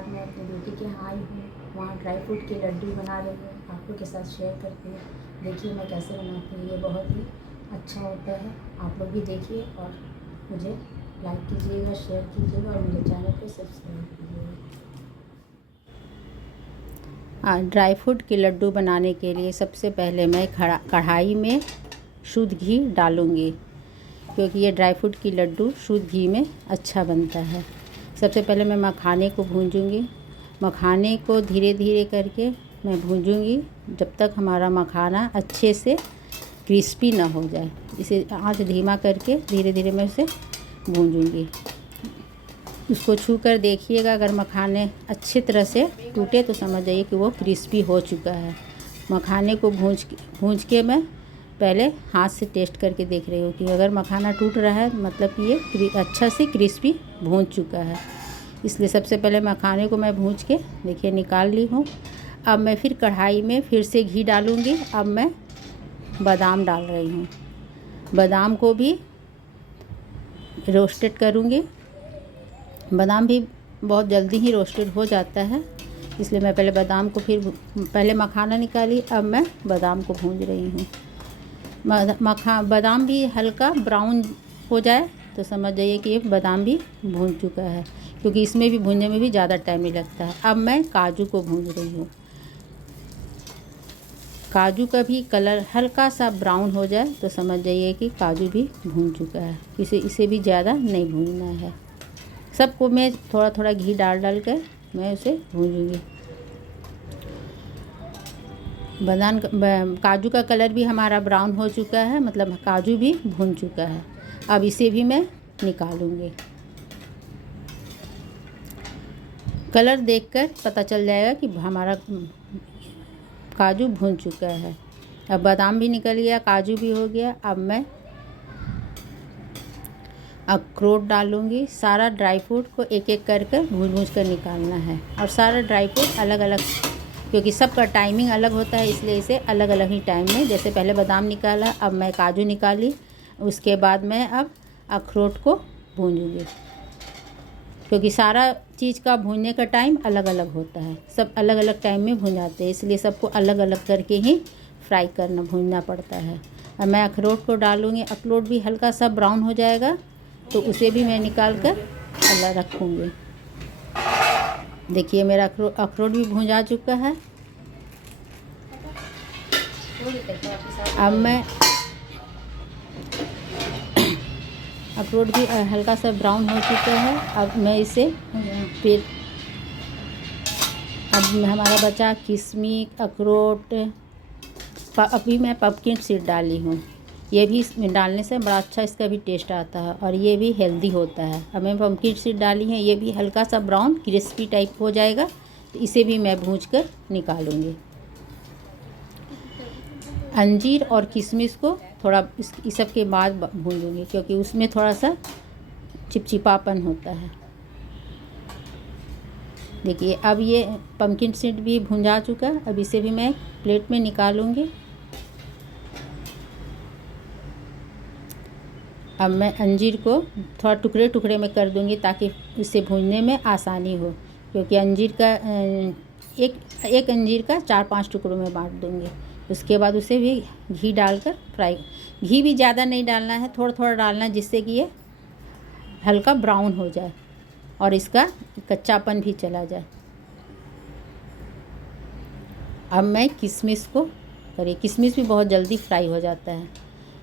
आज मैं अपनी बेटी के यहाँ आई हूँ, वहाँ ड्राई फ्रूट के लड्डू बना रही हूँ, आप लोग के साथ शेयर करती हूँ। देखिए मैं कैसे बनाती हूँ, ये बहुत ही अच्छा होता है। आप लोग भी देखिए और मुझे लाइक कीजिएगा, शेयर कीजिएगा और मेरे चैनल को सब्सक्राइब कीजिएगा। ड्राई फ्रूट के लड्डू बनाने के लिए सबसे पहले मैं कढ़ाई में शुद्ध घी डालूँगी, क्योंकि ये ड्राई फ्रूट की लड्डू शुद्ध घी में अच्छा बनता है। सबसे पहले मैं मखाने को भूंजूँगी। मखाने को धीरे धीरे करके मैं भूंजूँगी जब तक हमारा मखाना अच्छे से क्रिस्पी ना हो जाए। इसे आंच धीमा करके धीरे धीरे मैं उसे भूंजूँगी। उसको छू कर देखिएगा, अगर मखाने अच्छी तरह से टूटे तो समझ जाइए कि वो क्रिस्पी हो चुका है। मखाने को भूंज के मैं पहले हाथ से टेस्ट करके देख रही हूँ कि अगर मखाना टूट रहा है मतलब कि ये अच्छा से क्रिस्पी भून चुका है। इसलिए सबसे पहले मखाने को मैं भून के देखिए निकाल ली हूँ। अब मैं फिर कढ़ाई में फिर से घी डालूँगी। अब मैं बादाम डाल रही हूँ। बादाम को भी रोस्टेड करूँगी। बादाम भी बहुत जल्दी ही रोस्टेड हो जाता है, इसलिए मैं पहले बादाम को पहले मखाना निकाली, अब मैं बादाम को भून रही हूँ। बादाम भी हल्का ब्राउन हो जाए तो समझ जाइए कि ये बादाम भी भून चुका है, क्योंकि इसमें भी भूनने में भी ज़्यादा टाइम नहीं लगता है। अब मैं काजू को भून रही हूँ। काजू का भी कलर हल्का सा ब्राउन हो जाए तो समझ जाइए कि काजू भी भून चुका है। इसे भी ज़्यादा नहीं भूनना है। सबको मैं थोड़ा थोड़ा घी डाल कर मैं उसे भूनूँगी। काजू का कलर भी हमारा ब्राउन हो चुका है, मतलब काजू भी भून चुका है। अब इसे भी मैं निकालूंगी। कलर देखकर पता चल जाएगा कि हमारा काजू भून चुका है। अब बादाम भी निकल गया, काजू भी हो गया। अब मैं अखरोट डालूंगी। सारा ड्राई फ्रूट को एक एक करके भून कर निकालना है, और सारा ड्राई फ्रूट अलग अलग, क्योंकि सबका टाइमिंग अलग होता है, इसलिए इसे अलग अलग ही टाइम में, जैसे पहले बादाम निकाला अब मैं काजू निकाली, उसके बाद मैं अब अखरोट को भूनूंगी। क्योंकि सारा चीज़ का भूनने का टाइम अलग अलग होता है, सब अलग अलग टाइम में भून जाते हैं, इसलिए सबको अलग अलग करके ही फ्राई करना भूनना पड़ता है। अब मैं अखरोट को डालूँगी। अखरोट भी हल्का सा ब्राउन हो जाएगा तो उसे भी मैं निकाल कर अलग रखूँगी। देखिए मेरा अखरोट भी भुंजा चुका है। अब मैं अखरोट भी हल्का सा ब्राउन हो चुका है। अब मैं इसे फिर अब हमारा बचा किशमिश, अखरोट, अभी मैं पम्पकिन सीड डाली हूँ। ये भी इसमें डालने से बड़ा अच्छा इसका भी टेस्ट आता है और ये भी हेल्दी होता है। अब मैं पम्पकिन सीड डाली है, ये भी हल्का सा ब्राउन क्रिस्पी टाइप हो जाएगा तो इसे भी मैं भूंज कर निकालूंगी। अंजीर और किशमिश को थोड़ा इस सब के बाद भूंजूंगी, क्योंकि उसमें थोड़ा सा चिपचिपापन होता है। देखिए अब ये पम्पकिन सीड भी भुंजा चुका है। अब इसे भी मैं प्लेट में निकालूंगी। अब मैं अंजीर को थोड़ा टुकड़े टुकड़े में कर दूंगी ताकि इसे भूनने में आसानी हो, क्योंकि अंजीर का एक अंजीर का 4-5 टुकड़ों में बांट दूंगी। उसके बाद उसे भी घी डालकर फ्राई, घी भी ज़्यादा नहीं डालना है, थोड़ा थोड़ा डालना है, जिससे कि ये हल्का ब्राउन हो जाए और इसका कच्चापन भी चला जाए। अब मैं किशमिश को किशमिश भी बहुत जल्दी फ्राई हो जाता है,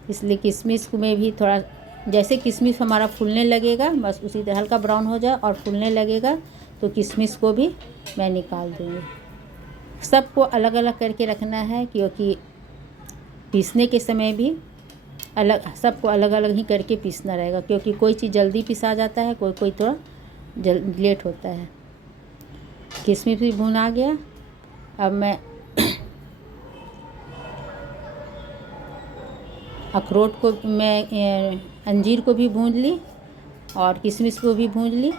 इसलिए किशमिश को में भी थोड़ा, जैसे किशमिश हमारा फूलने लगेगा बस उसी तरह हल्का ब्राउन हो जाए और फूलने लगेगा तो किशमिश को भी मैं निकाल दूँगी। सबको अलग अलग करके रखना है, क्योंकि पीसने के समय भी सबको अलग अलग ही करके पीसना रहेगा, क्योंकि कोई चीज़ जल्दी पिसा जाता है, कोई थोड़ा लेट होता है। किशमिश भी भुन आ गया। अब मैं अखरोट को अंजीर को भी भून ली और किशमिश को भी भून ली।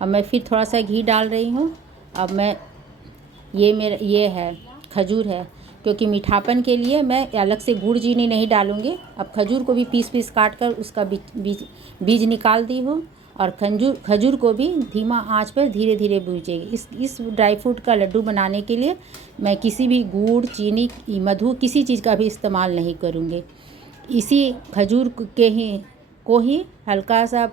अब मैं फिर थोड़ा सा घी डाल रही हूँ। अब मैं ये है खजूर है, क्योंकि मीठापन के लिए मैं अलग से गुड़ चीनी नहीं डालूँगी। अब खजूर को भी पीस काट कर उसका बीज निकाल दी हूँ और खजूर को भी धीमा आंच पर धीरे धीरे भूंजेंगे। इस ड्राई फ्रूट का लड्डू बनाने के लिए मैं किसी भी गुड़, चीनी, मधु किसी चीज़ का भी इस्तेमाल नहीं करूँगी। इसी खजूर को ही हल्का सा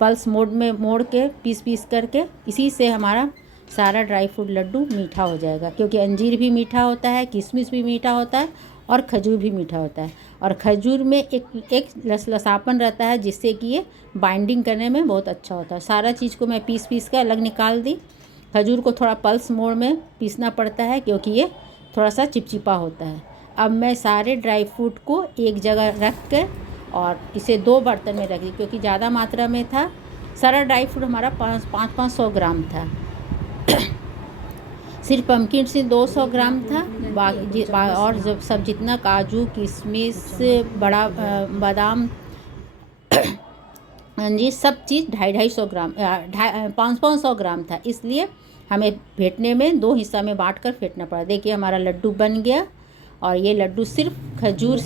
पल्स मोड में मोड़ के पीस करके इसी से हमारा सारा ड्राई फ्रूट लड्डू मीठा हो जाएगा, क्योंकि अंजीर भी मीठा होता है, किशमिश भी मीठा होता है और खजूर भी मीठा होता है। और खजूर में एक लसलसापन रहता है जिससे कि ये बाइंडिंग करने में बहुत अच्छा होता है। सारा चीज़ को मैं पीस के अलग निकाल दी। खजूर को थोड़ा पल्स मोड में पीसना पड़ता है क्योंकि ये थोड़ा सा चिपचिपा होता है। अब मैं सारे ड्राई फ्रूट को एक जगह रख कर और इसे 2 बर्तन में रख दी, क्योंकि ज़्यादा मात्रा में था। सारा ड्राई फ्रूट हमारा 500 ग्राम था। सिर्फ पम्पकिन से 200 ग्राम था। और जब सब जितना काजू, किशमिश, बड़ा बादाम, अंजीर, सब चीज़ 250 ग्राम 500 ग्राम था। इसलिए हमें फेंटने में 2 हिस्सा में बांट कर फेंटना पड़ा। देखिए हमारा लड्डू बन गया और ये लड्डू सिर्फ खजूर